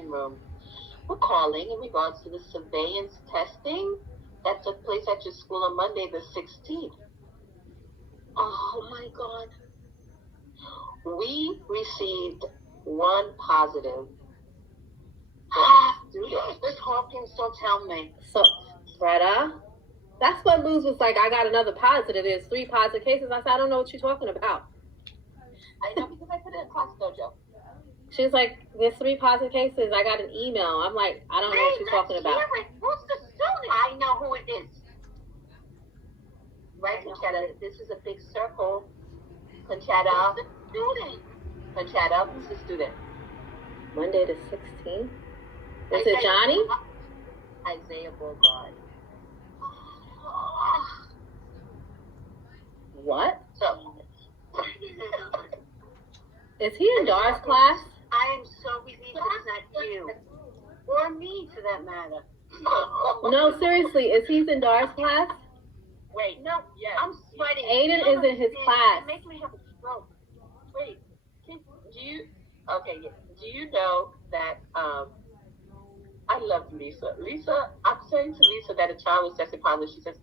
room. We're calling in regards to the surveillance testing that took place at your school on Monday the 16th. Oh my God. We received one positive. Miss Hawkins, don't tell me. So, Greta, that's what Luz was like. I got another positive. There's 3 positive cases. I said, I don't know what you're talking about. I know because I put it in class dojo. She was like, there's 3 positive cases. I got an email. I'm like, I don't know what you're talking about. Who's the student? I know who it is. Right, Conchetta? This is a big circle. Conchetta. Who's the student? Conchetta, who's the student? Monday the 16th? Is it Johnny? Isaiah Bogard. What? So, Is he in Dar's class? I am so relieved it's not you. Or me, for that matter. No, seriously, is he in Dar's class? Wait, no, yes. I'm sweating. Aiden is in his class. It makes me have a stroke. Wait, do you know that, I love Lisa. Lisa, I'm saying to Lisa that a child was tested positive. She says,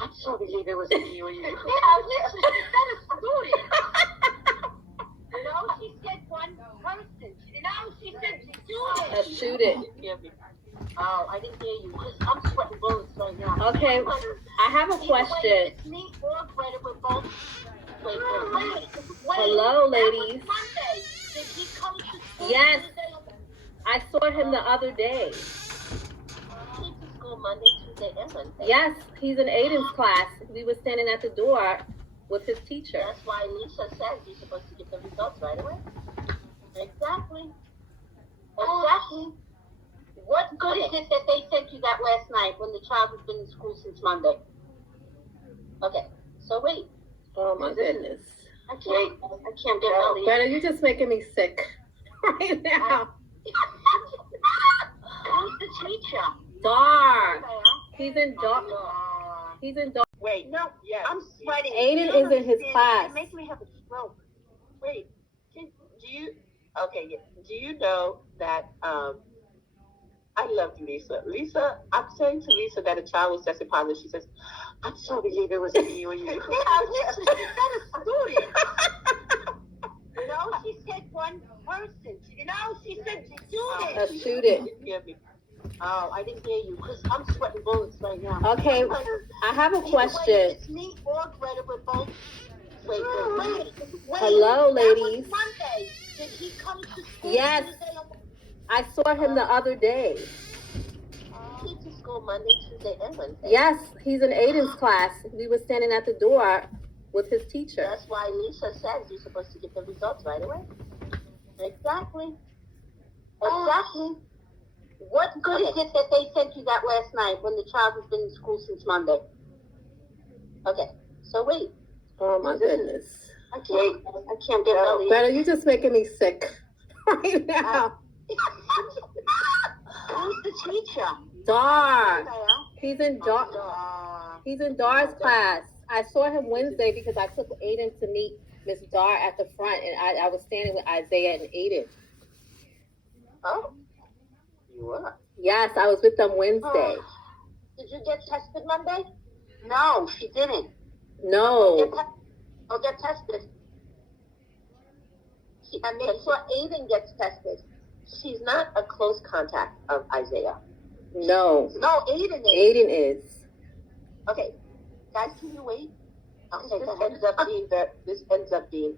I'm so relieved it was me or you. Yeah, listen, she said a student. No, she said one person. She said student. A student. Oh, I didn't hear you. I'm sweating bullets right now. Okay, I have a question. It's me or Greta. We're both. Wait. Hello, ladies. Monday. Did he come to school? Yes. I saw him the other day. He came to school Monday, Tuesday, and Wednesday. Yes, he's in Aiden's class. We were standing at the door with his teacher. That's why Lisa says you're supposed to get the results right away. Exactly. What good is it that they sent you that last night when the child has been in school since Monday? Okay, so wait. Oh my goodness. I can't get early. Greta, you're just making me sick right now. Who's the teacher? Dar. He's in Dar. Wait, no, yeah. I'm sweating. Aiden is in his class. It makes me have a stroke. Wait, do you know that, I love Lisa. Lisa, I'm saying to Lisa that a child was tested positive. She says, I'm so relieved it was me or you. Yeah, listen, she said a student. No, she said one person. She said student. A student. Hear me. Oh, I didn't hear you because I'm sweating bullets right now. Okay, I have a question. It's me or Greta. We're both. Wait. Hello, ladies. That was Monday. Did he come to school? Yes. I saw him the other day. He came to school Monday, Tuesday, and Wednesday. Yes, he's in Aiden's class. We were standing at the door with his teacher. That's why Lisa says you're supposed to get the results right away. Exactly. What good is it that they sent you that last night when the child has been in school since Monday? Okay, so wait. Oh my goodness. I can't get early. Greta, you're just making me sick right now. Who's the teacher? Dar. He's in Dar's class. I saw him Wednesday because I took Aiden to meet Miss Dar at the front, and I was standing with Isaiah and Aiden. Oh, you were? Yes, I was with them Wednesday. Did you get tested Monday? No, she didn't. No. I'll get tested. And make sure Aiden gets tested. She's not a close contact of Isaiah. No. No, Aiden is. Aiden is. Okay, guys, can you wait? Okay, this ends up being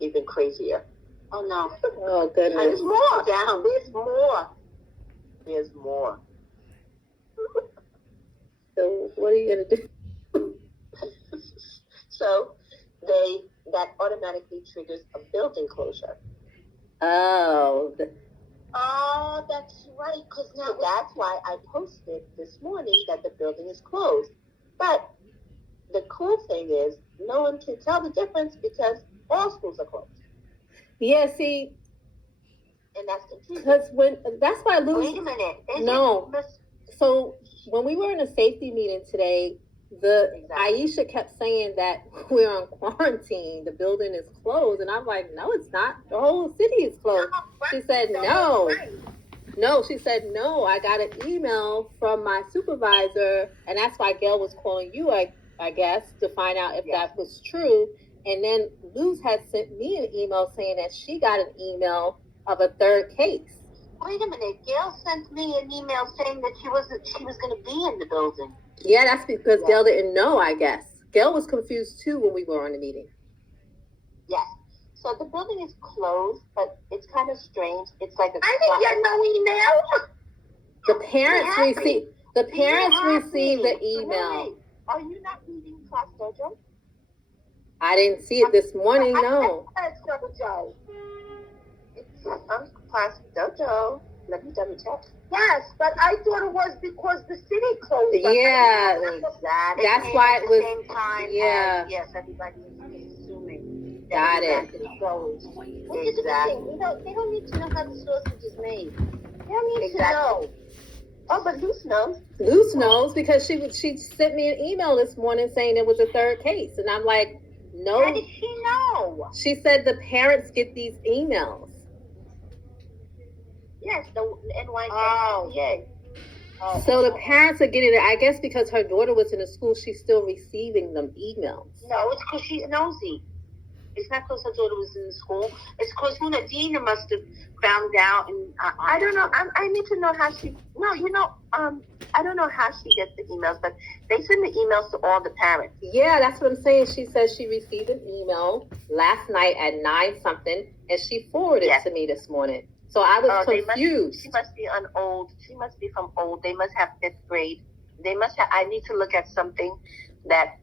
even crazier. Oh no. Oh goodness. There's more. There's more. So what are you gonna do? So that automatically triggers a building closure. Oh. Oh, that's right. Because now that's why I posted this morning that the building is closed. But the cool thing is, no one can tell the difference because all schools are closed. Yeah, see. And that's confusing. Because that's why Luz. Wait a minute. So when we were in a safety meeting today, Aisha kept saying that we're on quarantine, the building is closed, and I'm like, no, it's not. The whole city is closed. She said no. No, she said, no, I got an email from my supervisor, and that's why Gail was calling you, I guess, to find out if that was true. And then Luz had sent me an email saying that she got an email of a third case. Wait a minute. Gail sent me an email saying that she was going to be in the building. Yeah, that's because Gail didn't know, I guess. Gail was confused, too, when we were on the meeting. Yes. So the building is closed, but it's kind of strange. It's like I didn't get no email. The parents received the email. Are you not reading Class Dojo? I didn't see it this morning, no. Class Dojo. It's Class Dojo. Let me double check. Yes, but I thought it was because the city closed. Yeah, exactly. That's why it was. Same time. Yeah. Yes, everybody is assuming. Got it. Exactly. They don't need to know how the sausage is made. They don't need to know. Oh, but Luz knows. Luz knows because she sent me an email this morning saying there was a third case, and I'm like, no. How did she know? She said the parents get these emails. Yes, the NYCA. So the parents are getting it, I guess, because her daughter was in the school, she's still receiving them emails. No, it's because she's nosy. It's not because her daughter was in the school. It's because Dina must have found out. And I don't know. I need to know how she. No, I don't know how she gets the emails, but they send the emails to all the parents. Yeah, that's what I'm saying. She says she received an email last night at 9-something, and she forwarded it to me this morning. So I was confused. She must be She must be from old. They must have 5th grade. They must have. I need to look at something that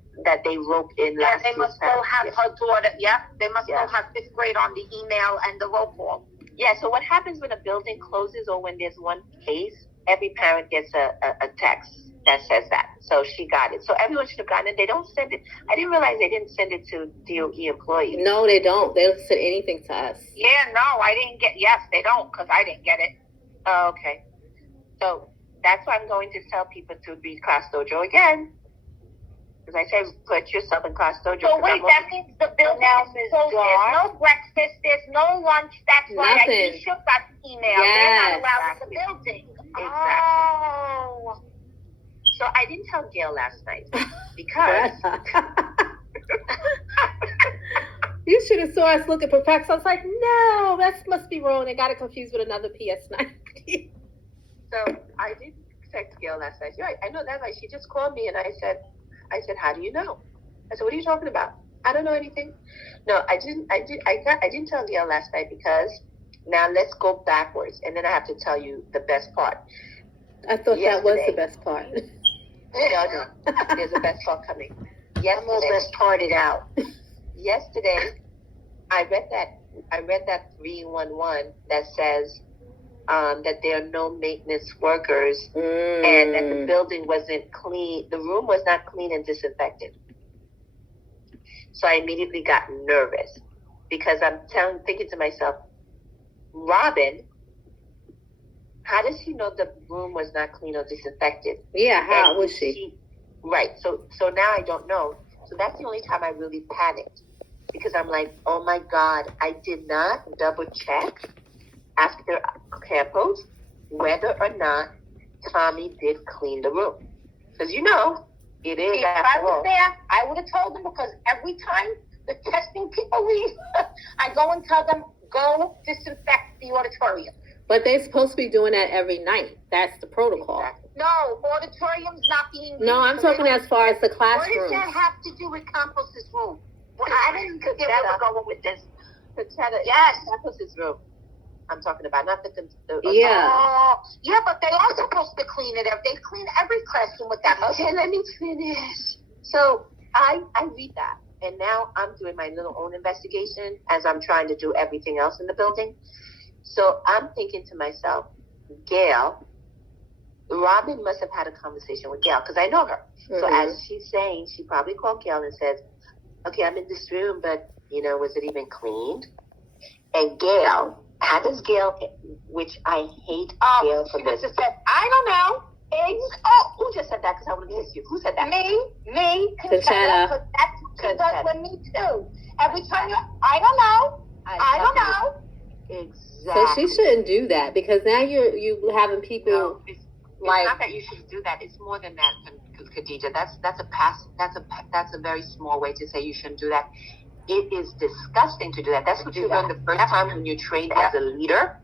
they wrote in last year. They must go have her daughter. Yeah, they must go have 5th grade on the email and the roll call. Yeah. So what happens when a building closes or when there's one case? Every parent gets a text that says that. So she got it. So everyone should have gotten it. They don't send it. I didn't realize they didn't send it to DOE employees. No, they don't. They don't send anything to us. Yeah, no, I didn't get. Yes, they don't, because I didn't get it. Oh, okay. So that's why I'm going to tell people to read Class Dojo again. Because I said, put yourself in Class Dojo. So wait, that means the building is closed. There's no breakfast. There's no lunch. That's why I just got the email. They're not allowed in the building. Exactly. Oh. So I didn't tell Gail last night because you should have saw us looking perplexed. I was like, no, that must be wrong. They got it confused with another Ps.90. So I did text Gail last night. You're right. I know that. Like, she just called me and I said, how do you know? I said, what are you talking about? I don't know anything. No, I didn't tell Gail last night because now let's go backwards, and then I have to tell you the best part. I thought that was the best part. No, there's a best part coming. I'm all best parted out. Yesterday, I read that 311 that says that there are no maintenance workers and that the building wasn't clean. The room was not clean and disinfected. So I immediately got nervous because I'm thinking to myself, Robin, how does she know the room was not clean or disinfected? Yeah, how was she? Right. So now I don't know. So that's the only time I really panicked because I'm like, oh my God, I did not double check after Campos whether or not Tommy did clean the room. Because it is. If I was there, I would have told them because every time the testing people leave, I go and tell them, go disinfect the auditorium. But they're supposed to be doing that every night. That's the protocol. Exactly. No, auditorium's not being used. No, I'm talking as far as the classroom. What does that have to do with Campos's room? Well, I didn't get where we're going with this. Yes, Campos's room. I'm talking about, not the yeah. Yeah, but they are supposed to clean it. They clean every classroom with that. Okay, let me finish. So I read that, and now I'm doing my little own investigation as I'm trying to do everything else in the building. So I'm thinking to myself, Gail, Robin must have had a conversation with Gail because I know her. Mm-hmm. So as she's saying, she probably called Gail and says, okay, I'm in this room, but, was it even cleaned? And Gail, how does Gail, which I hate Gail for this. She just said, I don't know. Who just said that? Because I would have kissed you. Who said that? Me. Conchetta. But that's what she does with me too. Every time I don't know. Exactly. So she shouldn't do that, because now you having people. No, it's not that you should do that. It's more than that, Khadija. That's a very small way to say you shouldn't do that. It is disgusting to do that. That's what you learned the first time when you trained as a leader.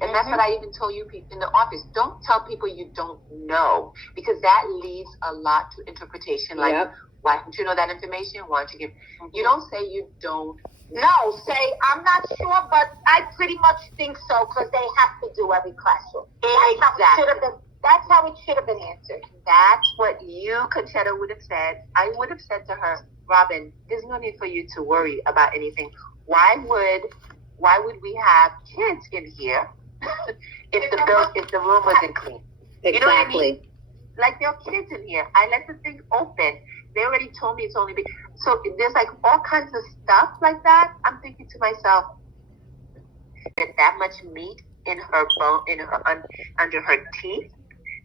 And that's what I even told you in the office. Don't tell people you don't know, because that leaves a lot to interpretation. Like, why don't you know that information? Why don't you give? You don't say you don't. No, say, I'm not sure, but I pretty much think so, because they have to do every classroom. Exactly. That's how it should have been answered. That's what you, Conchetta, would have said. I would have said to her, Robin, there's no need for you to worry about anything. Why would we have kids in here if the room wasn't clean? Exactly. You know what I mean? Like, there are kids in here. I let the thing open. They already told me it's only big. So there's like all kinds of stuff like that. I'm thinking to myself, that much meat in her bone, under her teeth,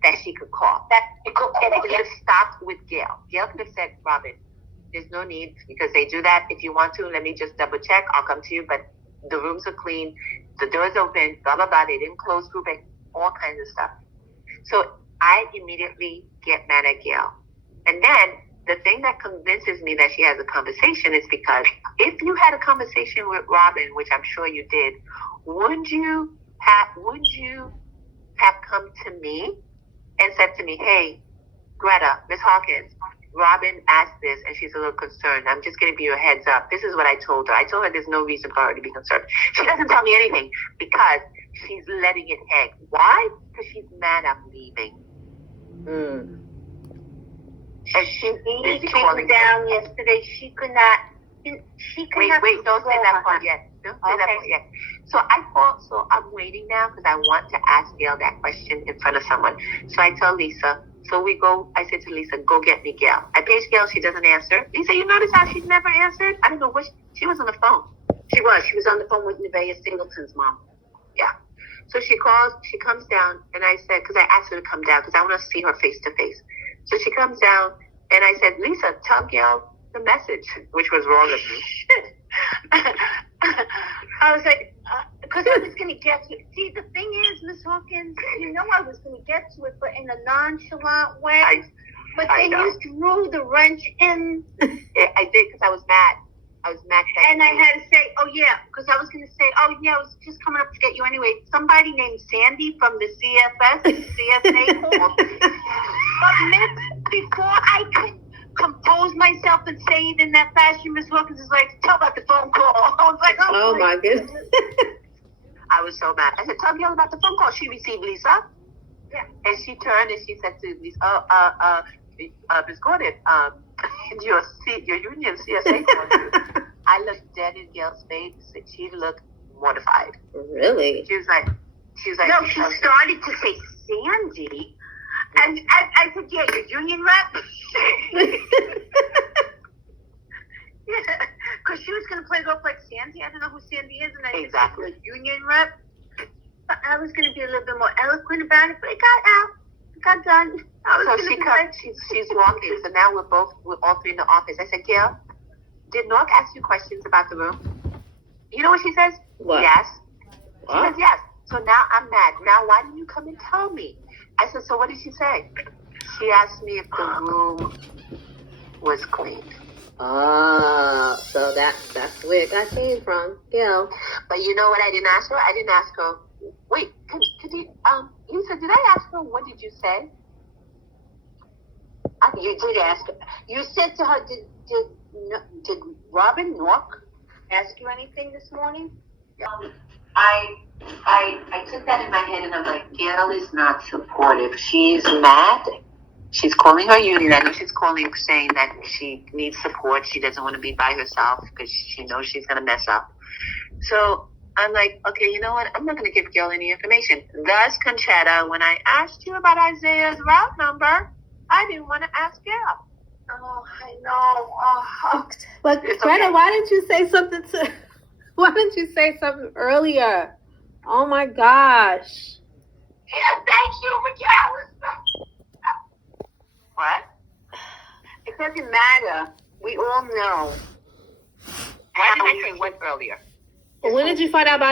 that she could call. And it could have stopped with Gail. Gail could have said, Robin, there's no need, because they do that. If you want to, let me just double check. I'll come to you, but the rooms are clean. The door's open, blah, blah, blah. They didn't close grouping, all kinds of stuff. So I immediately get mad at Gail. And then the thing that convinces me that she has a conversation is because if you had a conversation with Robin, which I'm sure you did, would you have come to me and said to me, hey, Greta, Miss Hawkins, Robin asked this and she's a little concerned. I'm just going to give you a heads up. This is what I told her. I told her there's no reason for her to be concerned. She doesn't tell me anything because she's letting it hang. Why? Because she's mad I'm leaving. And she came down yesterday. She could not. Wait, don't say that part yet. Don't say that part yet. So I'm waiting now because I want to ask Gail that question in front of someone. So I tell Lisa, I said to Lisa, go get me Gail. I page Gail, she doesn't answer. Lisa, you notice how she's never answered? I don't know what, she was on the phone. She was on the phone with Nevaeh Singleton's mom. Yeah. So she comes down, and I said, because I asked her to come down because I want to see her face to face. So she comes down, and I said, Lisa, tell Gail the message, which was wrong of me. I was like, because I was going to get to it. See, the thing is, Miss Hawkins, you know I was going to get to it, but in a nonchalant way. But then you threw the wrench in. Yeah, I did, because I was mad. And I had to say, oh, yeah, because I was going to say, oh, yeah, I was just coming up to get you anyway. Somebody named Sandy from the CSA called. But before I could compose myself and say it in that fashion, Miss Hawkins is like, tell about the phone call. I was like, oh my goodness. I was so mad. I said, tell Gail about the phone call she received, Lisa. Yeah. And she turned and she said to Lisa, Ms. Gordon, your union CSA called you. I looked dead in Gail's face. She looked mortified. Really? She was like, no, she started to say Sandy. And I said, yeah, your union rep? Yeah, because she was going to play it off like Sandy. I don't know who Sandy is. And I exactly. said, union rep. But I was going to be a little bit more eloquent about it, but it got out. It got done. She's walking. So now we're all three in the office. I said, Gail, did Nork ask you questions about the room? You know what she says? What? Yes. What? She says yes. So now I'm mad. Now why didn't you come and tell me? I said, so what did she say? She asked me if the room was clean. So that's where it got came from. Yeah. But you know what I didn't ask her? I didn't ask her, wait, could you, Lisa, did I ask her, what did you say? You did ask her. You said to her, did Robin Nork ask you anything this morning? I took that in my head and I'm like, Gail is not supportive. She's mad. She's calling her union. I know she's calling saying that she needs support. She doesn't want to be by herself because she knows she's going to mess up. So I'm like, okay, you know what? I'm not going to give Gail any information. Thus, Conchetta, when I asked you about Isaiah's route number, I didn't want to ask Gail. Oh, I know. Oh. But Greta, okay. Why didn't you say something earlier? Oh my gosh. Yeah, thank you, Miguel. What? It doesn't matter. We all know. Why did I say what earlier? When did you find out about